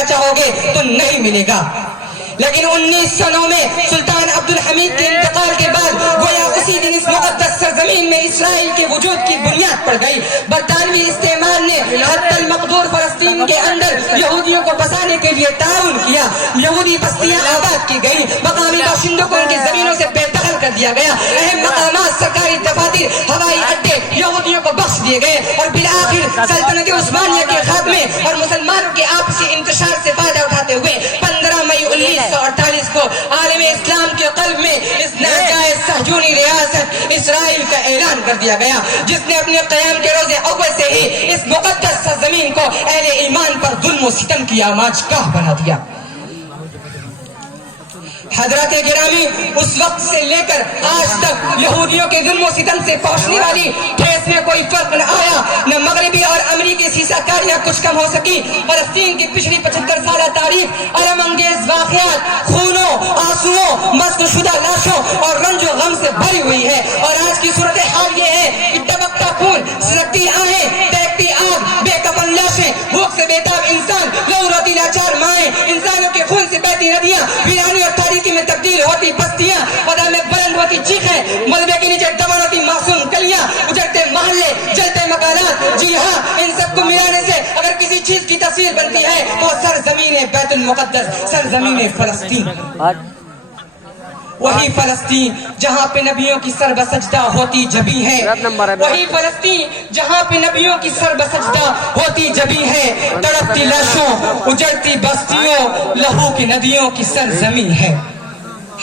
مانگنا چاہو گے تو نہیں ملے گا. لیکن 1909 میں سلطان عبدالحمید کے انتقال کے بعد گویا اسی دن اس مقدس سرزمین میں اسرائیل کے وجود کی بنیاد پڑ گئی. برطانوی استعمار نے حتی المقدور فلسطین کے اندر یہودیوں کو بسانے کے لیے تعاون کیا. یہودی بستیاں آباد کی گئی, مقامی باشندوں کو ان کی زمینوں سے بے دخل کر دیا گیا. اہم مقامات, سرکاری دفاتر, ہوائی اڈے یہودیوں کو بخش دیے گئے اور بالآخر سلطنت عثمانیہ کے خاتمے اور مسلمانوں کے آپسی انتشار سے فائدہ اٹھاتے ہوئے 15 مئی 1948 کو عالم اسلام کے قلب میں اس ناجائز صہیونی ریاست اسرائیل کا اعلان کر دیا گیا, جس نے اپنے قیام کے روز اول سے ہی اس مقدس سرزمین کو اہل ایمان پر ظلم و ستم کی آماج گاہ بنا دیا. حضرات گرامی, اس وقت سے لے کر آج تک یہودیوں کے ظلم و ستم سے پہنچنے والی ٹھیس میں کوئی فرق نہ آیا. نہ مغربی اور امریکی سیسا کاریاں کچھ کم ہو سکی. فلسطین کی پچھلی 75 سالہ تاریخ الم انگیز واقعات, خونوں, آنسوؤں, مسخ شدہ لاشوں اور رنج و غم سے بھری ہوئی ہے. اور آج کی صورتحال یہ ہے کہ ٹپکتا خون, سسکتی آہیں, دیکھتی آگ, بے کفن لاشیں, بھوک سے بیتاب انسان, لو روتی لاچار مائیں, انسانوں کے خون سے بہتی ندیاں, ویرانی اور تاریخی میں تبدیل ہوتی بستیاں, فضا میں بلند ہوتی چیخیں, ملبے کے نیچے دبن ہوتی معصوم کلیاں, اجڑتے محلے, جلتے مکانات. جی ہاں, ان سب کو ملانے سے اگر کسی چیز کی تصویر بنتی ہے تو سرزمین بیت المقدس, سرزمین فلسطین, وہی فلسطین جہاں پہ نبیوں کی سر بسجدہ ہوتی جبی ہے, وہی فلسطین جہاں پہ نبیوں کی سر بسجدہ ہوتی جبی ہے. تڑپتی لاشوں, اجڑتی بستیوں, لہو کی ندیوں کی سرزمین ہے.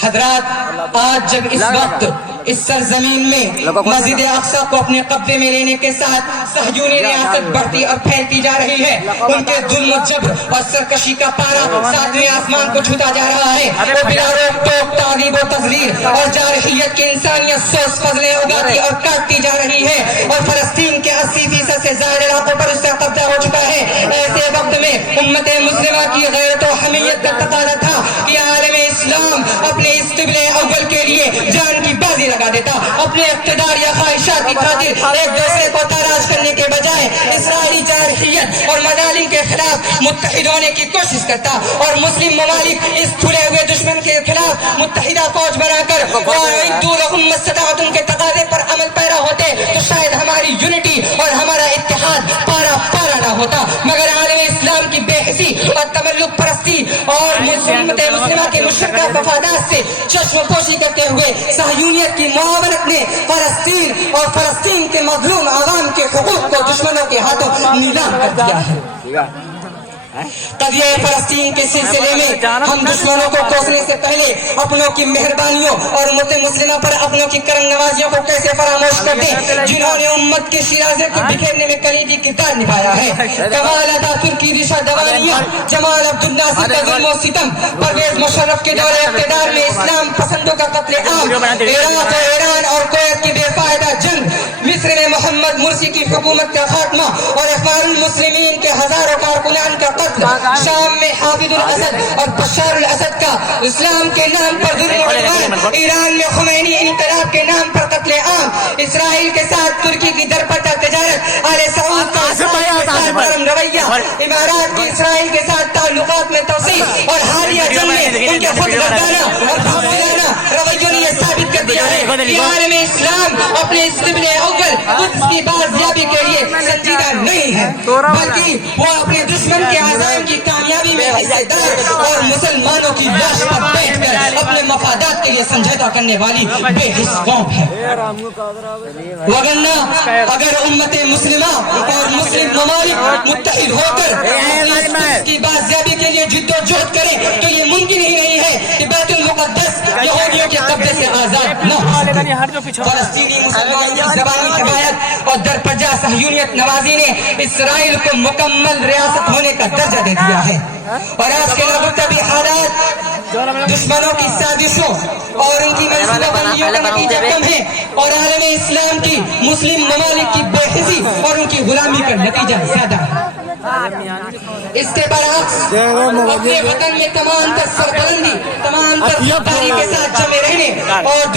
حضرات, آج جب اس وقت اس سرزمین میں مسجد اقصی کو اپنے قبضے میں لینے کے ساتھ صہیونی ریاست بڑھتی اور پھیلتی جا رہی ہے, ان کے ظلم و جبر اور سرکشی کا پارا ساتویں آسمان کو چھوتا جا رہا ہے. وہ بلا روک ٹوک تعذیب و تذلیل اور جارحیت کی انسانیت سوز فضلیں اگاتی اور کاٹتی جا رہی ہے, اور فلسطین کے 80% سے زائد علاقوں پر اس کا قبضہ ہو چکا ہے. ایسے وقت میں امت مسلمہ کی غیرت و حمیت کا تقاضا تھا کہ عالم اسلام اپنے اس قبلے اول کے لیے جان کی بازی لگا دیتا. اپنے اقتدار یا خواہشات کی خاطر ایک دوسرے کو تاراج کرنے کے بجائے اسرائیلی جارحیت اور مظالم کے خلاف متحد ہونے کی کوشش کرتا, اور مسلم ممالک اس کھلے ہوئے دشمن کے خلاف متحدہ فوج بنا کر دورہم استطاعتم کے تقاضے پر عمل پیرا ہوتے تو شاید ہماری یونٹی اور ہمارا اتحاد پارا پارا نہ ہوتا. مگر عالم اسلام کی بے حسی اور تملک پرستی اور امت مسلمہ کے مشترکہ مفادات سے چشم پوشی کرتے ہوئے صہیونیت کی معاونت نے فلسطین اور فلسطین کے مظلوم عوام کے حقوق کو دشمنوں کے ہاتھوں نیلام کر دیا ہے. قضیہ فلسطین کے سلسلے میں ہم دشمنوں کو کوسنے سے پہلے اپنوں کی مہربانیوں اور امت مسلمہ پر اپنوں کی کرم نوازیوں کو کیسے فراموش کر دیں, جنہوں نے امت کے شیرازے کو بکھیرنے میں کلیدی کردار نبھایا ہے. کمال اتاتürk کی ریشہ دوانیاں, جمال عبد الناصر کا ظلم و ستم, پرویز مشرف کے دور اقتدار میں اسلام پسندوں کا قتل عام, عراق و ایران اور کویت کی بے فائدہ جنگ, مصر میں محمد مرسی کی حکومت کا خاتمہ اور اخوان المسلمین کے ہزاروں کارکنان کا قتل, شام میں حافظ الاسد اور بشار الاسد کا اسلام کے نام پر ظلم و عدوان, ایران میں خمینی انقلاب کے نام پر قتل عام, اسرائیل کے ساتھ ترکی کی درپٹہ تجارت, آل سعود کا اسرائیل کے ساتھ نرم رویہ, امارات کی اسرائیل کے ساتھ تعلقات میں توسیع, اور حالیہ جنگ میں ان کے خود گردانہ اور بھاگانہ رویوں نے یہ ثابت کر دیا ہے کہ عالم اسلام اپنے اس قبل اول قدس کی بازیابی کے لیے سنجیدہ نہیں ہے, بلکہ وہ اپنے دشمن کے عزائم کی کامیابی میں حصے دار اور مسلمانوں کی لاش پر بیٹھ کر اپنے مفادات کے لیے سمجھوتا کرنے والی بے حس قوم ہے. وگرنہ اگر امت مسلمہ اور مسلم ممالک متحد ہو کر کی بازیابی کے لیے جد و جہد کریں تو یہ ممکن ہی نہیں ہے کہ بیت المقدس یہودیوں کے قبضے سے آزاد نہ ہو سکے. فلسطینی مسلمانوں کی زبانی حمایت اور درپجہ صہیونیت نوازی نے اسرائیل کو مکمل ریاست ہونے کا درجہ دے دیا ہے, اور آج کے نامرتبی حالات دشمنوں کی سازشوں اور ان کی منصوبہ بندیوں کا نتیجہ کم ہے, اور عالم اسلام کی مسلم ممالک کی بے حسی اور ان کی غلامی کا نتیجہ زیادہ ہے. اس کے برعکس اپنے وطن میں تمام تر سربلندی, تمام تر سرداری کے ساتھ جمے رہنے اور